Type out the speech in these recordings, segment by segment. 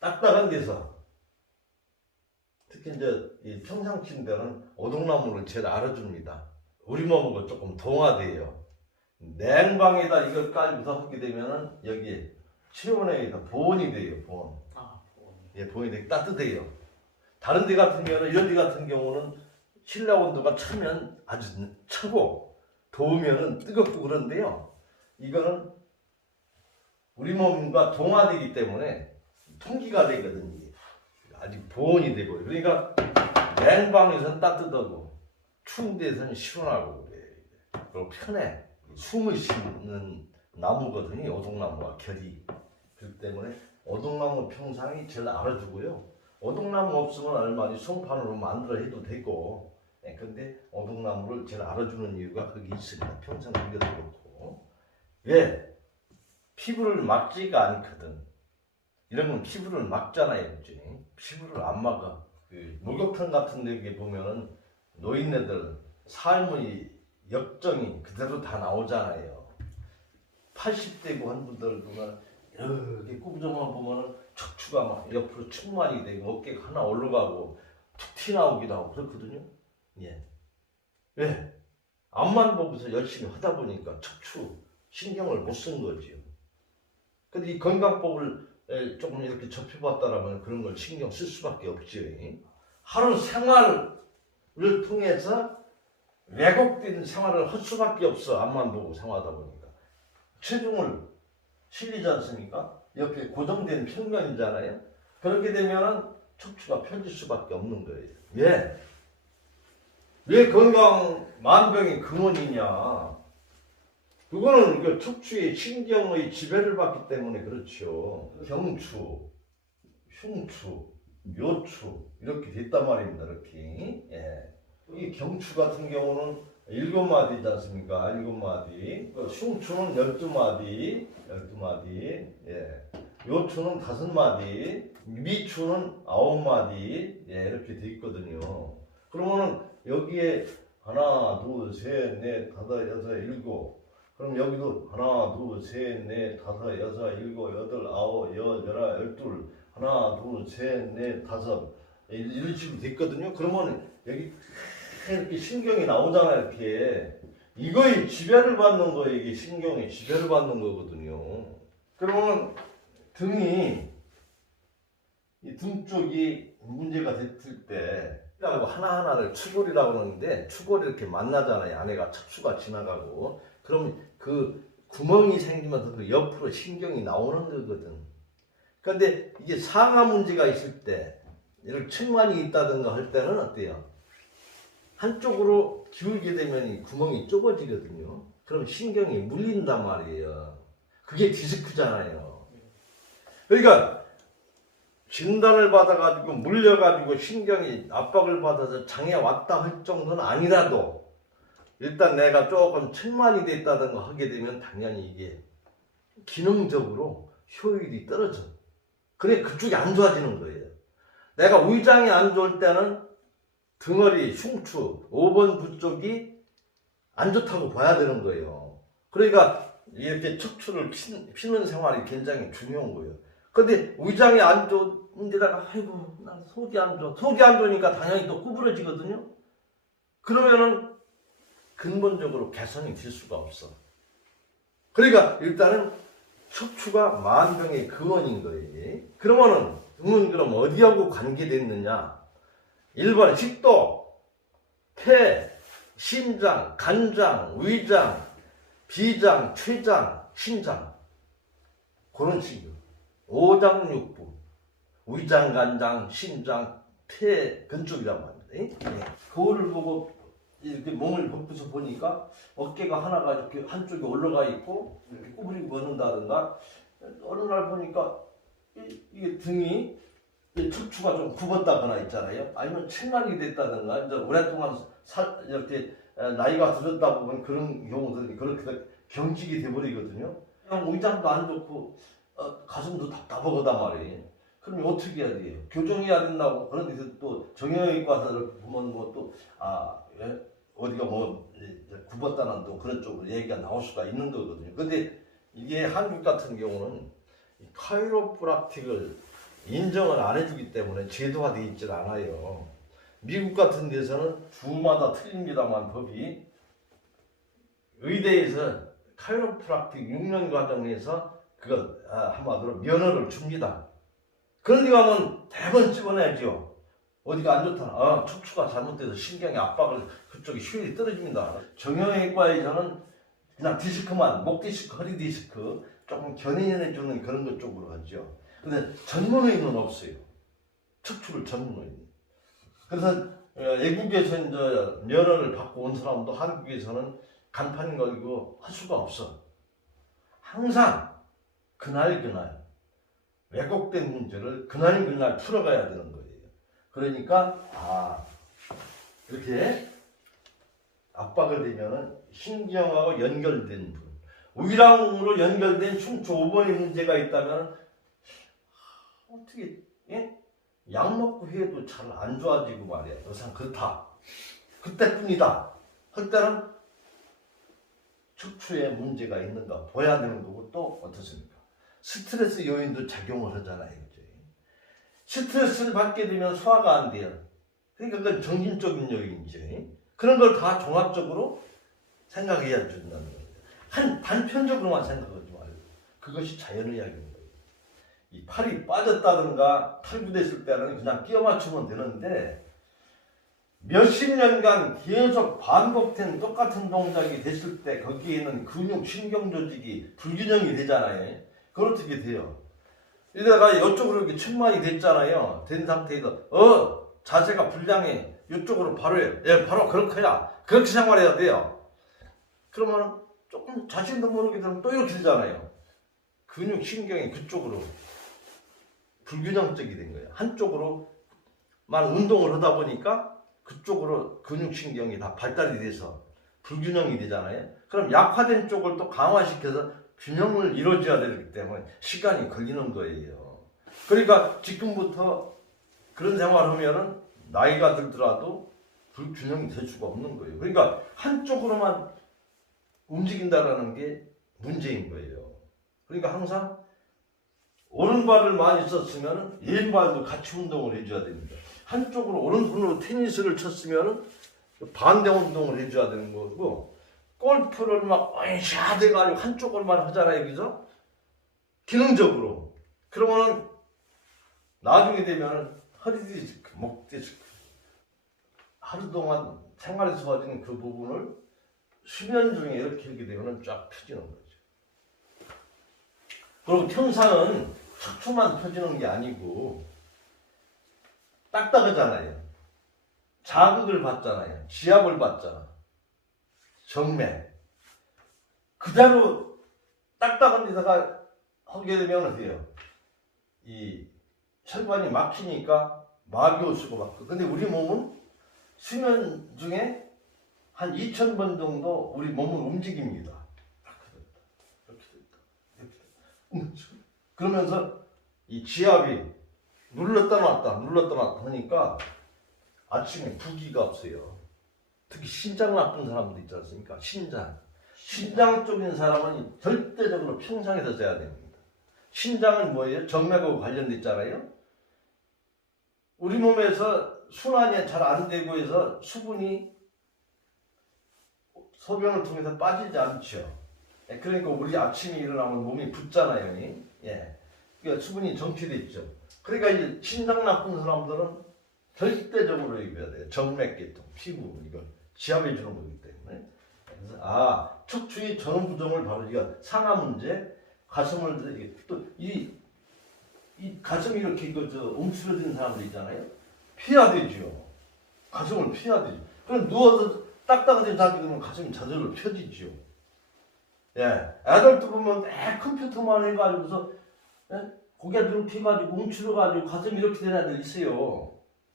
딱딱한 데서 특히 이제 이 평상침대는 오동나무를 제일 알아줍니다. 우리 몸하고 조금 동화돼요. 냉방에다 이걸 깔고서 하게 되면은 여기 체온에다 보온이 돼요. 보온. 예, 보온이 되게 따뜻해요. 다른 데 같은 경우는 이런 데 같은 경우는 실내 온도가 차면 아주 차고 더우면은 뜨겁고 그런데요. 이거는 우리 몸과 동화되기 때문에 통기가 되거든요. 이게. 아직 보온이 되고 그러니까 냉방에서는 따뜻하고 추운 데서는 시원하고 그래. 그리고 편해. 숨을 쉬는 나무거든요. 오동나무와 결이. 그렇기 때문에 오동나무 평상이 제일 알아주고요. 오동나무 없으면 얼마지 송판으로 만들어 해도 되고. 근데 오동나무를 제일 알아주는 이유가 거기 있습니다. 평상 그려도 그렇고. 왜? 피부를 막지가 않거든. 이런 건 피부를 막잖아요. 그치? 피부를 안 막아. 그 목욕탕 같은 데 보면은 노인네들 삶의 역정이 그대로 다 나오잖아요. 80대고 한 분들 보면 이렇게 꾸부정만 보면은 척추가 막 옆으로 충만이 되고 어깨가 하나 올라가고 툭 튀어나오기도 하고 그렇거든요. 예. 왜? 앞만 보고서 열심히 하다 보니까 척추 신경을 못 쓴 거지요. 근데 이 건강법을 조금 이렇게 접해봤다라면 그런 걸 신경 쓸 수밖에 없죠. 하루 생활을 통해서 왜곡된 생활을 할 수밖에 없어. 앞만 보고 생활하다 보니까. 체중을 실리지 않습니까? 옆에 고정된 평면이잖아요. 그렇게 되면은 척추가 펴질 수밖에 없는 거예요. 왜? 왜 건강 만병의 근원이냐? 그거는 그 척추의 신경의 지배를 받기 때문에 그렇죠. 경추, 흉추, 요추 이렇게 됐단 말입니다. 이렇게. 예. 이 경추 같은 경우는 7마디지 않습니까? 7마디. 흉추는 12마디. 예. 요추는 5마디. 미추는 9마디. 예, 이렇게 돼 있거든요. 그러면은 여기에 하나, 둘, 셋, 넷, 다섯, 여섯, 일곱. 그럼 여기도 하나, 둘, 셋, 넷, 다섯, 여섯, 일곱, 여덟, 아홉, 열, 열하, 열둘. 하나, 둘, 셋, 넷, 다섯. 이런 식으로 됐거든요. 그러면 여기 이렇게 신경이 나오잖아요. 이렇게. 이거에 지배를 받는 거예요. 이게 신경에 지배를 받는 거거든요. 그러면 등이, 이 등 쪽이 문제가 됐을 때, 하나하나를 추골이라고 하는데, 추골이 이렇게 만나잖아요. 안에가 척추가 지나가고. 그럼 그 구멍이 생기면서 그 옆으로 신경이 나오는 거거든. 그런데 이게 상하 문제가 있을 때, 이렇게 측만이 있다든가 할 때는 어때요? 한쪽으로 기울게 되면 이 구멍이 좁아지거든요. 그럼 신경이 물린단 말이에요. 그게 디스크잖아요. 그러니까 진단을 받아가지고 물려가지고 신경이 압박을 받아서 장애 왔다 할 정도는 아니라도 일단 내가 조금 측만이 됐다든가 하게 되면 당연히 이게 기능적으로 효율이 떨어져. 그래 그쪽이 안 좋아지는 거예요. 내가 위장이 안 좋을 때는 등허리, 흉추, 5번 부 쪽이 안 좋다고 봐야 되는 거예요. 그러니까 이렇게 척추를 피는 생활이 굉장히 중요한 거예요. 근데 위장이 안 좋은 데다가 아이고 나 속이 안 좋아. 속이 안 좋으니까 당연히 또 구부러지거든요. 그러면은 근본적으로 개선이 될 수가 없어. 그러니까 일단은 척추가 만병의 근원인 거예요. 그러면은 등은 그럼 어디하고 관계됐느냐? 1번 식도, 폐, 심장, 간장, 위장, 비장, 췌장, 신장. 그런 식이요. 오장육부. 위장, 간장, 심장, 폐, 근쪽이란 말입니다. 네. 거울을 보고 이렇게 몸을 벗고서 보니까 어깨가 하나가 이렇게 한쪽에 올라가 있고 이렇게 구부리고 걷는다든가 어느 날 보니까 이게 등이 척추가 좀 굽었다거나 있잖아요. 아니면 측만이 됐다든가 이제 오랫동안 이렇게 나이가 들었다 보면 그런 경우들이 그렇게 경직이 돼버리거든요. 그냥 위장도 안 좋고 가슴도 답답하단 말이에요. 그럼 어떻게 해야 돼요? 교정해야 된다고 그런 데서 또 정형외과 가서 보면 뭐 또 어디가 뭐 굽었다는 또 그런 쪽으로 얘기가 나올 수가 있는 거거든요. 근데 이게 한국 같은 경우는 카이로프락틱을 인정을 안 해주기 때문에 제도화되어 있질 않아요. 미국 같은 데서는 주마다 틀립니다만 법이 의대에서 카이로프락틱 6년 과정에서 그거 한마디로 면허를 줍니다. 그런데 가면 대번 집어내죠. 어디가 안 좋다. 척추가 잘못돼서 신경의 압박을 그쪽에 효율이 떨어집니다. 정형외과에서는 그냥 디스크만, 목 디스크, 허리 디스크 조금 견인해주는 그런 것 쪽으로 하죠. 근데 전문의는 없어요. 척추를 전문의. 그래서 외국에서 이제 면허를 받고 온 사람도 한국에서는 간판 걸고 할 수가 없어. 항상 그날 왜곡된 문제를 그날 풀어가야 되는 거예요. 그러니까 이렇게 압박을 되면은 신경하고 연결된 부분, 위랑으로 연결된 흉추 5번의 문제가 있다면 어떻게 약 먹고 해도 잘 안 좋아지고 말이야. 의상 그렇다. 그때뿐이다. 할 때는 척추에 문제가 있는가 봐야 되는 거고 또 어떻습니까? 스트레스 요인도 작용을 하잖아요. 그죠? 스트레스를 받게 되면 소화가 안 돼요. 그러니까 그건 정신적인 요인이죠. 그런 걸 다 종합적으로 생각해야 된다는 거예요. 단편적으로만 생각하지 말고 그것이 자연의학입니다. 이 팔이 빠졌다든가 탈구됐을 때는 그냥 끼워 맞추면 되는데 몇십 년간 계속 반복된 똑같은 동작이 됐을 때 거기에 있는 근육, 신경 조직이 불균형이 되잖아요. 그걸 어떻게 돼요? 이러다가 이쪽으로 이렇게 측만이 됐잖아요. 된 상태에서 자세가 불량해. 이쪽으로 바로 해. 바로 그렇게 해야. 그렇게 생활해야 돼요. 그러면 조금 자신도 모르게 되면 또 이렇게 되잖아요. 근육, 신경이 그쪽으로 불균형적이 된 거예요. 한쪽으로만 운동을 하다 보니까 그쪽으로 근육신경이 다 발달이 돼서 불균형이 되잖아요. 그럼 약화된 쪽을 또 강화시켜서 균형을 이루어져야 되기 때문에 시간이 걸리는 거예요. 그러니까 지금부터 그런 생활을 하면은 나이가 들더라도 불균형이 될 수가 없는 거예요. 그러니까 한쪽으로만 움직인다라는 게 문제인 거예요. 그러니까 항상 오른발을 많이 썼으면 왼발도 같이 운동을 해줘야 됩니다. 한쪽으로 오른손으로 테니스를 쳤으면 반대 운동을 해줘야 되는 거고, 골프를 막 원샷 해가지고 한쪽으로만 하잖아요. 그죠? 기능적으로. 그러면은 나중에 되면은 허리 디스크, 목 디스크. 하루 동안 생활에서 가진 그 부분을 수면 중에 이렇게 하게 되면은 쫙 펴지는 거죠. 그리고 평상은 척추만 펴지는 게 아니고 딱딱하잖아요. 자극을 받잖아요. 지압을 받잖아. 정맥. 그대로 딱딱한 데다가 하게 되면 어때요? 이 혈관이 막히니까 마비 올 수가 없고. 근데 우리 몸은 수면 중에 한 2000번 정도 우리 몸을 움직입니다. 이렇게 됐다. 그러면서 이 지압이 눌렀다 놨다 하니까 아침에 부기가 없어요. 특히 신장 나쁜 사람들 있지 않습니까? 신장 쪽인 사람은 절대적으로 평상에서 자야 됩니다. 신장은 뭐예요? 정맥하고 관련돼 있잖아요. 우리 몸에서 순환이 잘 안 되고 해서 수분이 소변을 통해서 빠지지 않죠. 그러니까 우리 아침에 일어나면 몸이 붓잖아요. 그러니까 수분이 정체돼 있죠. 그러니까 이제 신장 나쁜 사람들은 절대적으로 입어야 돼요. 정맥계통, 피부 이걸 지압해 주는 거기 때문에. 그래서 척추의 전원 부종을 바로 이거 상하 문제, 가슴을 또 이 가슴이 이렇게 움츠러진 사람들 있잖아요. 피해야 되죠. 가슴을 피해야 되죠. 그럼 누워서 딱딱한 데 자게 되면 가슴이 저절로 펴지죠. 애들도 보면 컴퓨터만 해가지고서 고개 이렇게 해가지고 움츠러가지고 가슴이 이렇게 된 애들 있어요.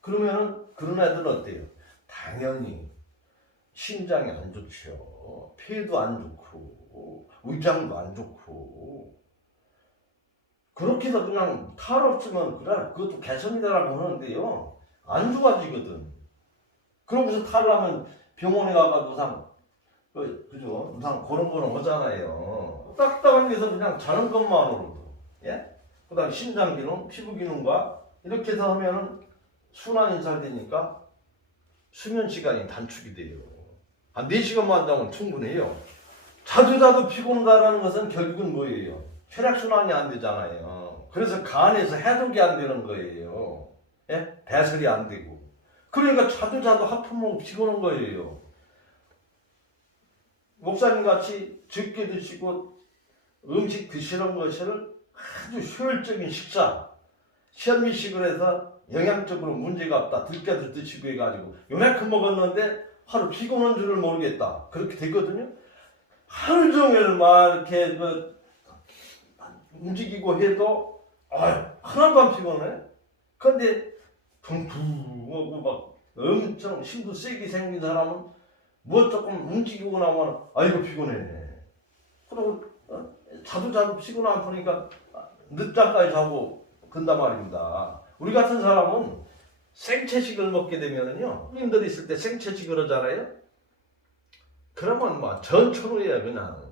그러면은 그런 애들은 어때요? 당연히 심장이 안 좋죠. 폐도 안 좋고 위장도 안 좋고 그렇게 해서 그냥 탈 없으면 그래 그것도 개선이다라고 하는데요. 안 좋아지거든. 그러면서 탈을 하면 병원에 가가지고 그죠? 우상 고름고름 하잖아요. 딱딱한 데서 그냥 자는 것만으로도 그 다음에 신장 기능, 피부 기능과 이렇게 해서 하면은 순환이 잘 되니까 수면 시간이 단축이 돼요. 한 4시간만 자면 충분해요. 자주 피곤하다는 것은 결국은 뭐예요? 혈액순환이 안 되잖아요. 그래서 간에서 해독이 안 되는 거예요. 예? 배설이 안 되고. 그러니까 자주 하품하고 피곤한 거예요. 목사님 같이 적게 드시고 음식 드시는 것을 아주 효율적인 식사, 현미식을 해서 영양적으로 문제가 없다. 들깨도 드시고 해가지고 요만큼 먹었는데 하루 피곤한 줄을 모르겠다. 그렇게 되거든요. 하루 종일 막 이렇게 움직이고 해도 하나도 안 피곤해. 그런데 붕붕하고 막 엄청 힘도 세게 생긴 사람은 뭐 조금 움직이고 나면 아이고 피곤해. 그리고 자도 피곤 안 푸니까 늦잠까지 자고 근단 말입니다. 우리 같은 사람은 생채식을 먹게 되면은요, 손님들이 있을 때 생채식을 하잖아요. 그러면 막 전천후예요. 그냥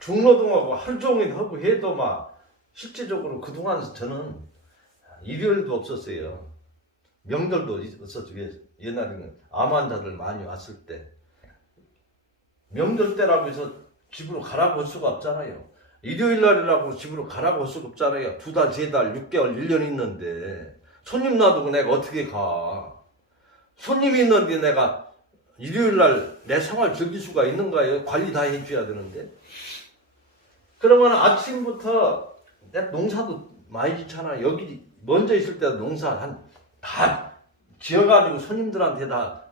중노동하고 하루 종일 하고 해도 막 실제적으로 그동안 저는 일요일도 없었어요. 명절도 있었죠. 옛날에는 암 환자들 많이 왔을 때 명절 때라고 해서 집으로 가라고 할 수가 없잖아요. 일요일 날이라고 집으로 가라고 할 수가 없잖아요. 2달, 3달, 6개월, 1년 있는데 손님 놔두고 내가 어떻게 가? 손님이 있는데 내가 일요일 날 내 생활 즐길 수가 있는가요? 관리 다 해줘야 되는데. 그러면 아침부터 내 농사도 많이 짓잖아. 여기 먼저 있을 때도 농사 다 지어가지고 손님들한테 다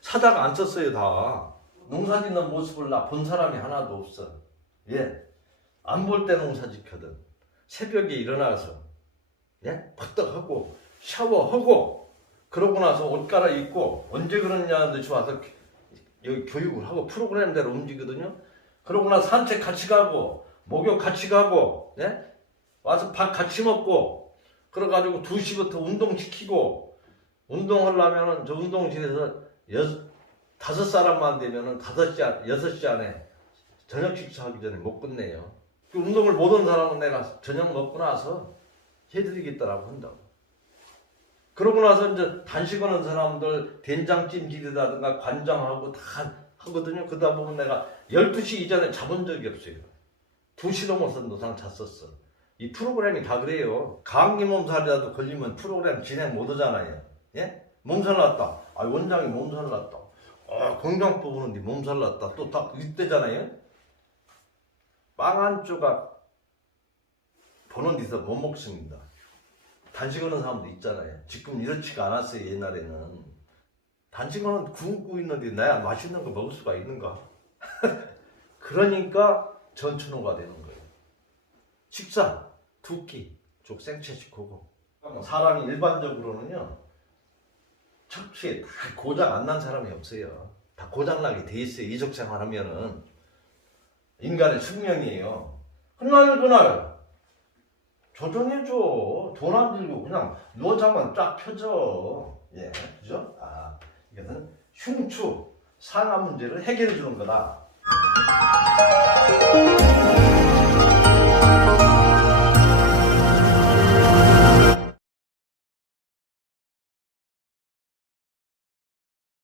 사다가 안 썼어요. 다. 농사 짓는 모습을 나 본 사람이 하나도 없어. 예. 안 볼 때 농사 지거든. 새벽에 일어나서 예? 퍼떡하고 샤워하고 그러고 나서 옷 갈아입고 언제 그러냐는 듯이 와서 여기 교육을 하고 프로그램대로 움직이거든요. 그러고 나서 산책 같이 가고 목욕 같이 가고 예? 와서 밥 같이 먹고 그래가지고 2시부터 운동시키고 운동하려면은 저 운동실에서 5사람만 되면은 5시, 6시 안에 저녁 식사하기 전에 못 끝내요. 그 운동을 못한 사람은 내가 저녁 먹고 나서 해드리겠다라고 한다고. 그러고 나서 이제 단식하는 사람들 된장찜질이라든가 관장하고 다 하거든요. 그러다 보면 내가 12시 이전에 자본 적이 없어요. 2시 넘어서 노상 잤었어. 이 프로그램이 다 그래요. 감기 몸살이라도 걸리면 프로그램 진행 못 하잖아요. 예? 몸살 났다. 원장이 몸살 났다. 공장 뽑는데 몸살 났다. 또 딱 이때잖아요. 빵 한 조각 보는 데서 못 먹습니다. 단식하는 사람도 있잖아요. 지금 이렇지가 않았어요. 옛날에는. 단식하는 굶고 있는데 내가 맛있는 거 먹을 수가 있는가? 그러니까 전천후가 되는 거예요. 식사, 2끼, 쭉 생채식하고. 사람이 일반적으로는요. 척추에 다 고장 안 난 사람이 없어요. 다 고장나게 돼 있어요. 이족생활 하면은. 인간의 숙명이에요. 그날 조정해줘. 돈 안 들고 그냥 노자만 쫙 펴줘. 예, 그죠? 이것은 흉추, 상하 문제를 해결해 주는 거다.